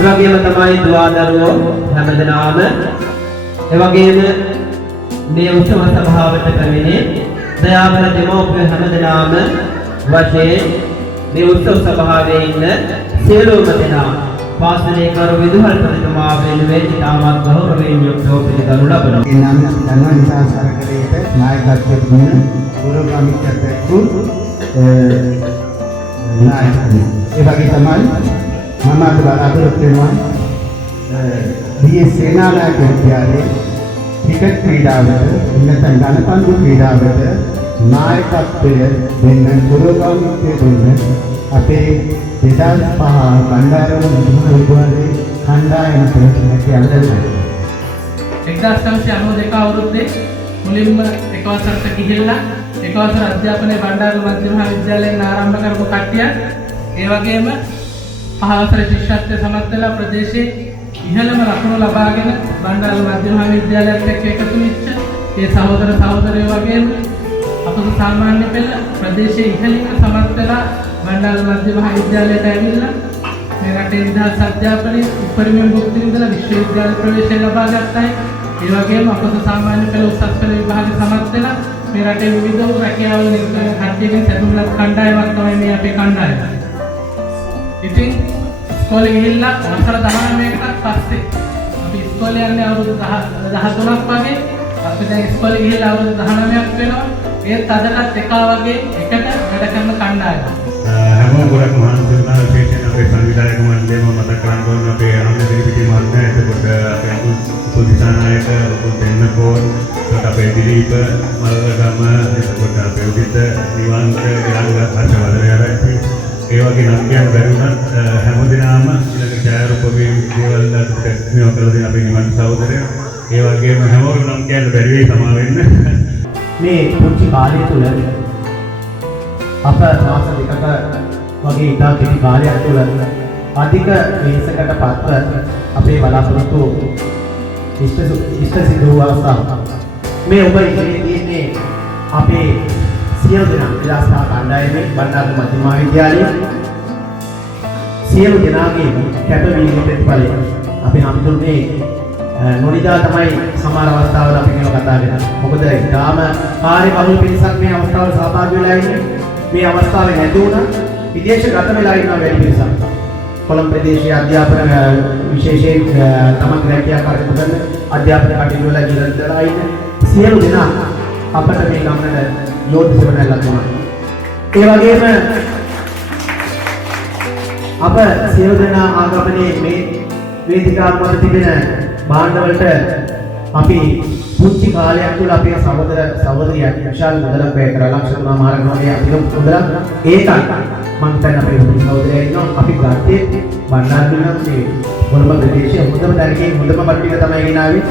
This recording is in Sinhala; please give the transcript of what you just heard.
එවැගේම තමයි දුවදරුවෝ හැමදෙනාම එවැගේම මේ උත්සව සභාවට පැමිණි දයාබර දෙමෝපිය හැමදෙනාම වශයෙන් මේ උත්සව සභාවේ ඉන්න සියලුම දෙනා පාසලේ කරු විදුහල්පතිතුමා වෙනුවෙන් ඉතාමත් ගෞරවයෙන් යුක්තව පිළිගනු ලබනවා. ඒ නම් ධර්ම නිසා සරකරේට නායකත්වයෙන් දුන්න ගුරුකමිටකතු නායකතුමා. ඒ වගේ තමයි මම අද බලාපොරොත්තු වෙනවා BS සේනානායක විද්‍යාලයේ ක්‍රිකට් ක්‍රීඩාවට නැත්නම් ධනපන්දු ක්‍රීඩාවට නායකත්වය දෙන්න ගුරුකමිටකතු දෙන්න අපේ 2005 බණ්ඩාරවල විදුහල්පතිතුමාගේ කණ්ඩායමට හැකියාව ලැබුණා. 1992 අවුරුද්දේ මුලින්ම එකවසරට ගිහිල්ලා එකවසර අධ්‍යාපනය බණ්ඩාර මධ්‍ය මහාවිද්‍යාලයෙන් ආරම්භ කරපු කට්ටිය ඒ වගේම පහවසර ශිෂ්‍යත්වයේ සමත් වෙලා ප්‍රදේශයේ ඉහළම ලකුණු ලබාගෙන බණ්ඩාර මධ්‍ය මහාවිද්‍යාලයත් එක්ක එකතු වෙච්ච ඒ සහෝදර සහෝදරයෝ වගේම අපේ සාමාන්‍ය පෙළ ප්‍රදේශයේ ඉහළින්ම සමත් වෙලා බණ්ඩාර මධ්‍ය මහාවිද්‍යාලයට ඇවිල්ලා මේ රටේ නිදහස් අධ්‍යාපනයේ උපරිම භුක්ති විඳලා විශ්වවිද්‍යාල ප්‍රවේශය ලබා ගත්තා. ඒ වගේම අපේ සාමාන්‍ය පෙළ උසස් පෙළ විභාගයේ සමත් වෙලා මේ රටේ විවිධ වූ රැකියාවල කට්ටියකින් සැදුම්ලත් කණ්ඩායමක් තමයි මේ අපේ කණ්ඩායම. ඉතින් ඉස්කෝලේ ගිහිල්ලා වසර 19කටත් පස්සේ අපි ඉස්කෝලේ යන්නේ අවුරුදු 13ක් වගේ. අපි දැන් ඉස්කෝලේ ගිහිල්ලා අවුරුදු 19ක් වෙනවා. ඒත් අදටත් එකා වගේ එකට වැඩ කරන කණ්ඩායම. හැමෝම ගොඩක් මහන්සි වුණා විශේෂයෙන් අපේ සංවිධායක මණ්ඩලයම මතක් කරන්න ඕන අපේ ආනන්ද පිටි මහත්මයා එතකොට අපේ උපදිසානායක උපදෙන්නකෝන් එතකොට අපේ දිලීප මල්ලගම එතකොට අපේ උදිත නිවාන්ත ගාංග හර්ෂවර්ධන ඒ වගේ නම් කියන්න බැරි වුණත් හැමදෙනාම ඊළඟ ඡායාරූප දේවල් මේවා කරලා දෙන අපේ නිවන් සහෝදරයෝ ඒ වගේම හැමෝම නම් කියන්න බැරි වෙයි සමා වෙන්න මේ පුංචි කාලය තුළ අප මාස දෙකක වගේ ඉතා කෙටි කාලයක් තුළ අධික වෙහෙසකට පත්ව අපේ බලාපොරොත්තු ඉෂ්ට සිදු වූ අවස්ථාවක්. මේ ඔබ ඉදිරියේ තියෙන්නේ අපේ සියලු දෙනා විලාසනා කණ්ඩායමේ බණ්ඩාර මධ්‍යම විද්‍යාලයේ සියලු දෙනාගේ කැපවීම ප්‍රතිඵලය. අපි හම්තුනේ නොනිදා තමයි සමහර අවස්ථාවල අපි මේව කතා කරන්නේ. මොකද ඊටාම කාර්යබහුල පිරිසක් මේ අවස්ථාවල සහභාගී වෙලා ඉන්නේ. මේ අවස්ථාවේ නැති වුණා විදේශගත වෙලා ඉන්න වැඩි පිරිසක්. කොළඹ ප්‍රදේශයේ අධ්‍යාපන විශේෂයෙන් තමන් රැකියා කටයුතු කරන අධ්‍යාපන කටයුතු වල නිරතලා ඉන්න සියලු දෙනා අපට මේ ගමනට යොදු සෙවණැල්ලක් වුණා. ඒ වගේම අප සියලු දෙනා ආගමනේ මේ වේදිකාව මත තිබෙන භාණ්ඩ වලට අපි පුංචි කාලයක් තුළ අපේ සහෝදරියක් විශාල මුදලක් වැය කරලා ලක්ෂ 3මාරක් වගේ අතිරේක මුදලක් ඒකත් මම දැන් අපේ සහෝදරයා ඉන්නවා අපි ගත්තේ බණ්ඩාර දිනක් මේ කොළඹ ප්‍රදේශයේ හොඳම තැනකින් හොඳම කට්ටිය තමයි ගෙනාවේ